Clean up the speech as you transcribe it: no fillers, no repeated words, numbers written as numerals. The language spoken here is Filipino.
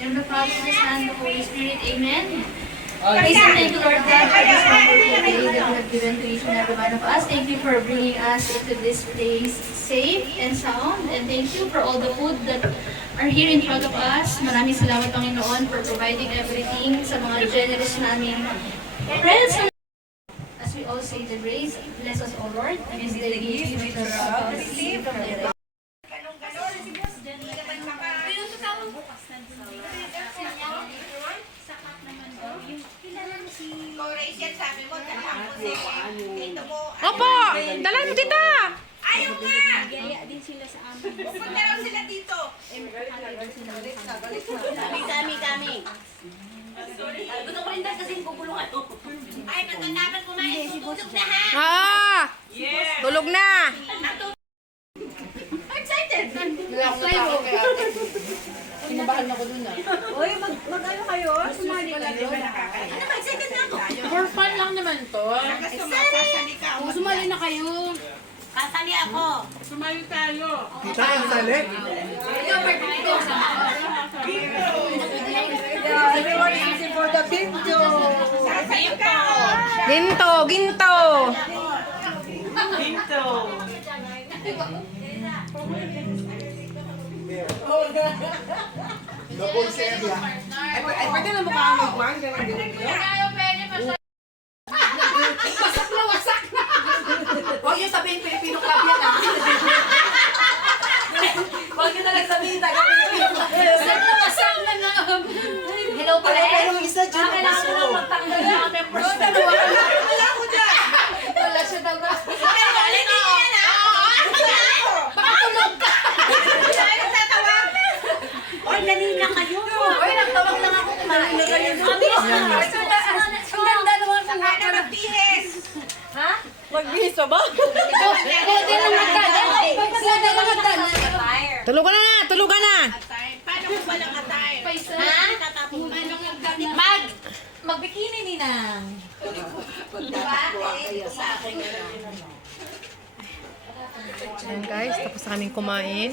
In the Father, the Son, and the Holy Spirit. Amen. Praise and thank you, Lord God, for this wonderful day that you have given to each and every one of us. Thank you for bringing us into this place safe and sound. And thank you for all the food that are here in front of us. Maraming salamat, Panginoon, for providing everything sa mga generous naming friends. As we all say the grace, bless us, O Lord, against the gifts which are about to receive from the Opo! Dalan mo tita! Ayaw nga! Gaya din sila sa amin. Pupunta raw sila dito. Kami. Gusto ko rin dahil kasi bubulungan ko. Ay, pagkatapan kumain, tutulog na ha! Ah! Tulog na! Excited! Kinabahan ako dun Uy, mag-ano kayo? Sumali kayo? Ano ba? Excited na ako. For fun lang naman to. Sasali ka. Sumali na kayo. Sasali ako. Sumali tayo. Kita ka sali? Everyone is easy for the bingo. Sasali ka. Ginto! Ginto! Double Sierra. Ay, pwede na mukha ang magwang. Huwag yung sabihin Filipino club yan ah. Huwag yung nalang sabihin taga Filipino club. Hello, pare. Pero isa dyan. Kailangan ko lang magtanggal ng mga members. Wala ko dyan. Wala siya daw. Alin din yan ha? Baka tulog ka. Saan tatawag? Oy, dali na kayo. Uy, nagtawag lang ako kumain. Mabilis lang. Ang ganda naman kung Ano magtihis? Ha? Magbihis ba? Hindi lang magdadala. Hindi lang magdadala. Tulugan na! Tulugan na! Paano kung walang attire? Ha? Tatapong Magbikini ni Nang. sa akin. Ayan guys, tapos na kaming kumain.